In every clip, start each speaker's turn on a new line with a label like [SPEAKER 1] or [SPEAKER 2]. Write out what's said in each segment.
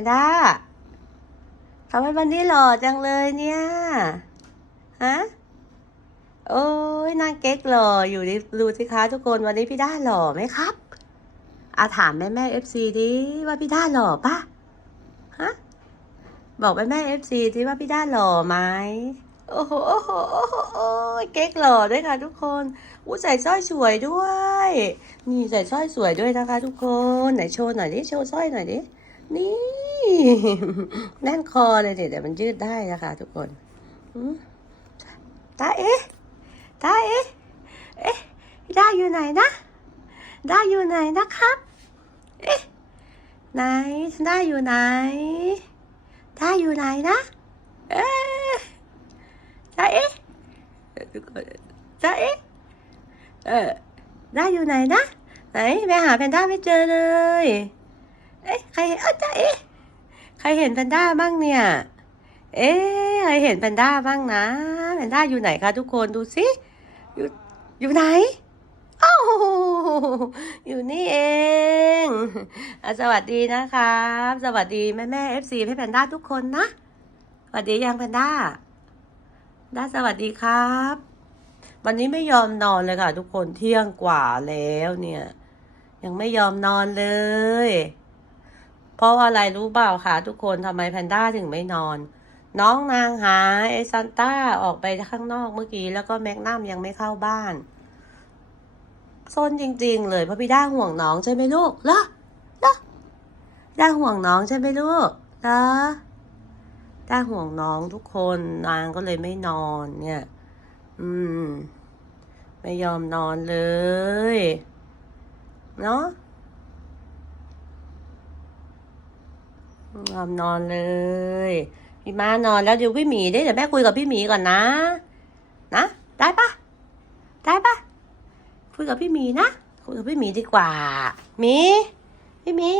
[SPEAKER 1] นด้าทำไมวันนี้หล่อจังเลยเนี่ย ฮะ โอ้ยนางเก๊กหล่ออยู่ดิดูสิคะทุกคนวันนี้พี่ด้าหล่อไหมครับ อาถามแม่แม่เอฟซีดิว่าพี่ด้าหล่อปะฮะ บอกแม่แม่เอฟซีดิว่าพี่ด้าหล่อไหมโอ้โหโอ้โหโอ้โหโอ้ยเก๊กหล่อด้วยค่ะทุกคนอู้ใส่สร้อยสวยด้วย นี่ใส่สร้อยสวยด้วยนะคะ ทุกคน ไหนโชว์หน่อยดิ โชว์สร้อยหน่อยดิ นี่แน่นคอเลยเดี๋ยวแต่มันยืดได้นะคะทุกคนตาเอ๊ะตาเอ๊ะเอ๊ะด้อยู่ไหนนะด้อยู่ไหนนะครับ เอ๊ะไหนได้อยู่ไหนด้อยู่ไหนนะ เอ๊ะตาเอ๊ะทุกคนตาเอ๊ะเออด้อยู่ไหนนะ ไหนแม่หาแพนด้าไม่เจอเลย เอ๊ะใครเอ้าจ้าเอ๊ะใครเห็นแพนด้าบ้างเนี่ย เอ๊ะใครเห็นแพนด้าบ้างนะแพนด้าอยู่ไหนคะทุกคนดูสิอยู่อยู่ไหนอ้าอยู่นี่เองอสวัสดีนะครับ สวัสดีแม่แม่เอฟซีให้แพนด้าทุกคนนะสวัสดียังแพนด้าด้าสวัสดีครับ วันนี้ไม่ยอมนอนเลยค่ะ ทุกคนเที่ยงกว่าแล้วเนี่ย ยังไม่ยอมนอนเลย เพราะว่าอะไรรู้เปล่าคะทุกคนทำไมแพนด้าถึงไม่นอน น้องนางหาไอซันต้าออกไปข้างนอกเมื่อกี้ แล้วก็แมกนัมยังไม่เข้าบ้านซนจริง ๆ เลยเพราะพี่ด้าห่วงน้องใช่ไหมลูกเหรอเหรอด้าห่วงน้องใช่ไหมลูกเหรอด้าห่วงน้องทุกคนนางก็เลยไม่นอนเนี่ย อืม ไม่ยอมนอนเลย เนาะ ยอมนอนเลย พี่มานอนแล้วเดี๋ยวพี่หมีได้เดี๋ยวแม่คุยกับพี่หมีก่อนนะ นะได้ปะได้ปะคุยกับพี่หมีนะคุยกับพี่หมีดีกว่าหมีพี่หมี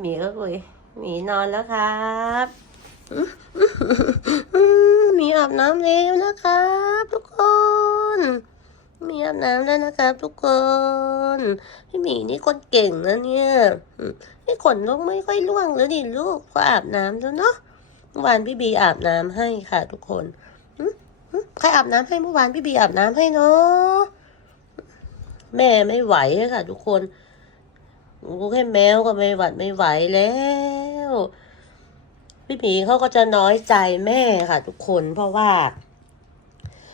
[SPEAKER 1] หมีก็คุยหมีนอนแล้วครับหมีอาบน้ำแล้วนะครับทุกคน มีอาบน้ำแล้วนะครับทุกคน พี่หมีนี่คนเก่งนะเนี่ยนี่ขนลงไม่ค่อยร่วงแล้วดิลูกก็อาบน้ำแล้วเนาะเมื่อวานพี่บีอาบน้ำให้ค่ะทุกคนใครอาบน้ำให้เมื่อวานพี่บีอาบน้ำให้เนาะแม่ไม่ไหวค่ะ ทุกคนกูแค่แมวก็ไม่หวัดไม่ไหวแล้ว พี่หมีเขาก็จะน้อยใจแม่ค่ะ ทุกคนเพราะว่า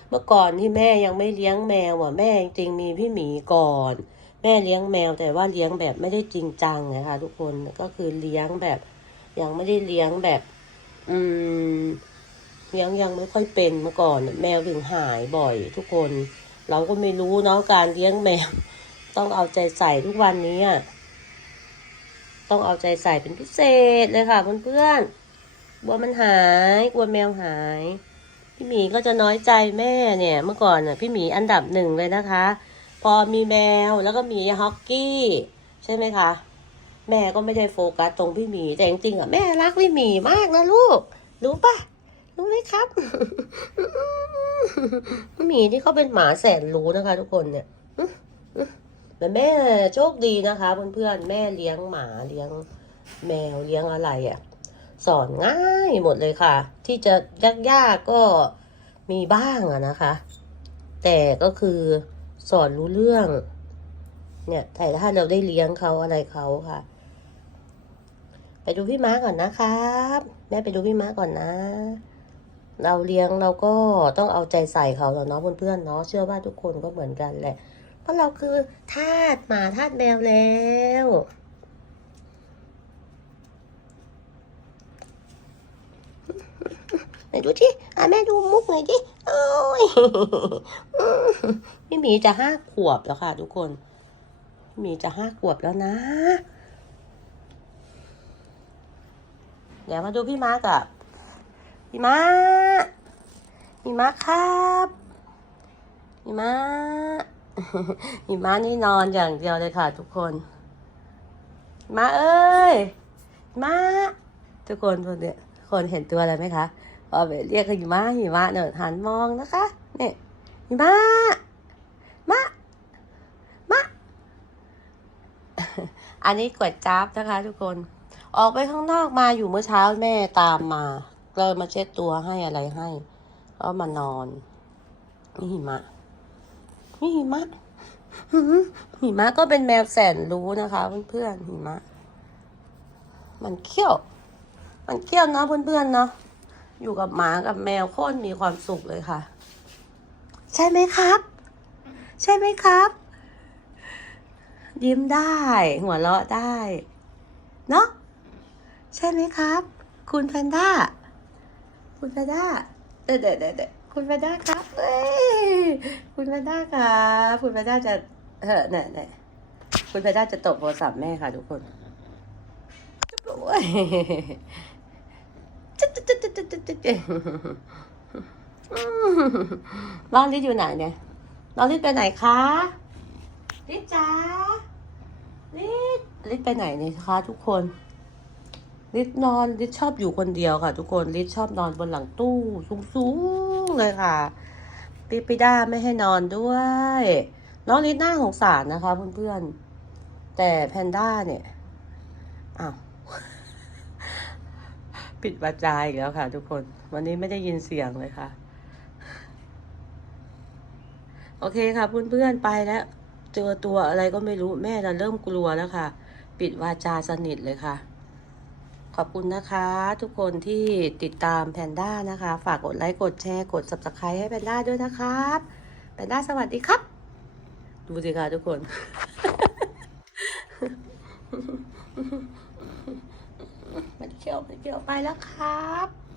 [SPEAKER 1] เมื่อก่อนที่แม่ยังไม่เลี้ยงแมวอะแม่จริงมีพี่หมีก่อน แม่เลี้ยงแมวแต่ว่าเลี้ยงแบบไม่ได้จริงจังนะคะทุกคนก็คือเลี้ยงแบบ ยังไม่ได้เลี้ยงแบบ อืมเลี้ยงยังไม่ค่อยเป็นเมื่อก่อน แมวถึงหายบ่อย ทุกคน เราก็ไม่รู้เนาะการเลี้ยงแมว ต้องเอาใจใส่ทุกวันนี้อะต้องเอาใจใส่เป็นพิเศษเลยค่ะเพื่อนๆกลัวมันหาย กลัวแมวหาย พี่หมีก็จะน้อยใจแม่เนี่ย เมื่อก่อนน่ะพี่หมีอันดับหนึ่งเลยนะคะ พอมีแมวแล้วก็มีฮอกกี้ ใช่ไหมคะ แม่ก็ไม่ได้โฟกัสตรงพี่หมีแต่จริงๆอะแม่รักพี่หมีมากนะลูก รู้ปะรู้ไหมครับพี่หมีที่เขาเป็นหมาแสนรู้นะคะ ทุกคนเนี่ยแต่แม่โชคดีนะคะเพื่อนๆแม่เลี้ยงหมาเลี้ยงแมวเลี้ยงอะไรอะ สอนง่ายหมดเลยค่ะ ที่จะยากๆกก็มีบ้างอะนะคะ แต่ก็คือสอนรู้เรื่อง เนี่ยแต่ถ้าเราได้เลี้ยงเขาอะไรเขาค่ะ ไปดูพี่ม้าก่อนนะครับ แม่ไปดูพี่ม้าก่อนนะ เราเลี้ยงเราก็ต้องเอาใจใส่เขาเนาะเพื่อนๆเนาะเชื่อว่าทุกคนก็เหมือนกันแหละ เพราะเราคือทาสหมาทาสแมวแล้ว ไหน ดูที่อะแม่ดูมุกหน่อยดิโอ้ยพี่หมีจะห้าขวบแล้วค่ะ ทุกคนพี่หมีจะห้าขวบแล้วนะเดี๋ยวมาดูพี่มาร์กกับพี่มาร์พี่มาร์ครับพี่มาร์พี่มาร์นี่นอนอย่างเดียวเลยค่ะ ทุกคนมาเอ้ยมาทุกคนคนเนี่ยคนเห็นตัวอะไรไหมคะ พอไปเรียกหิมะหิมะเนี่ยหันมองนะคะเนี่ยหิมะมะมะอันนี้กวดจับนะคะ ทุกคน ออกไปข้างนอกมาอยู่เมื่อเช้าแม่ตามมาเลยมาเช็ดตัวให้อะไรให้แล้วมานอนนี่หิมะนี่หิมะหิมะก็เป็นแมวแสนรู้นะคะเพื่อนๆหิมะ มันเขี้ยว มันเขี้ยวเนาะเพื่อนๆเนาะ อยู่กับหมากับแมวโคตรมีความสุขเลยค่ะ ใช่ไหมครับ ใช่ไหมครับ ยิ้มได้ หัวเราะได้ เนาะใช่ไหมครับ คุณแพนด้า คุณแพนด้าเด็ดเด็ดเด็ดคุณแพนด้าครับเอ้ยคุณแพนด้าครับคุณแพนด้าจะเออเนี่ยเนี่ยคุณแพนด้าจะตบโทรศัพท์แม่ค่ะทุกคนจุ๊บโอ้ยจุ๊บ จุ๊บจุ๊บจุ๊บจุ๊บจุ๊บจุ๊บอืมน้องลิศอยู่ไหนเนี่ยน้องลิศไปไหนคะลิศจ๋าลิศลิศไปไหนเนี่ยคะทุกคนลิศนอนลิศชอบอยู่คนเดียวค่ะ ทุกคนลิศชอบนอนบนหลังตู้สูงๆเลยค่ะปิปิด้าไม่ให้นอนด้วย น้องลิศน่าสงสารนะคะเพื่อนๆแต่แพนด้าเนี่ยอ้าว ปิดวาจาอีกแล้วค่ะ ทุกคน วันนี้ไม่ได้ยินเสียงเลยค่ะ โอเคค่ะเพื่อนๆไปแล้ว เจอตัวอะไรก็ไม่รู้แม่เราเริ่มกลัวแล้วค่ะ ปิดวาจาสนิทเลยค่ะ ขอบคุณนะคะ ทุกคนที่ติดตามแพนด้านะคะ ฝากกดไลค์กดแชร์กด subscribe ให้แพนด้าด้วยนะครับแพนด้าสวัสดีครับ ดูสิคะทุกคนมัน เขียวไปเขียวไปแล้วครับ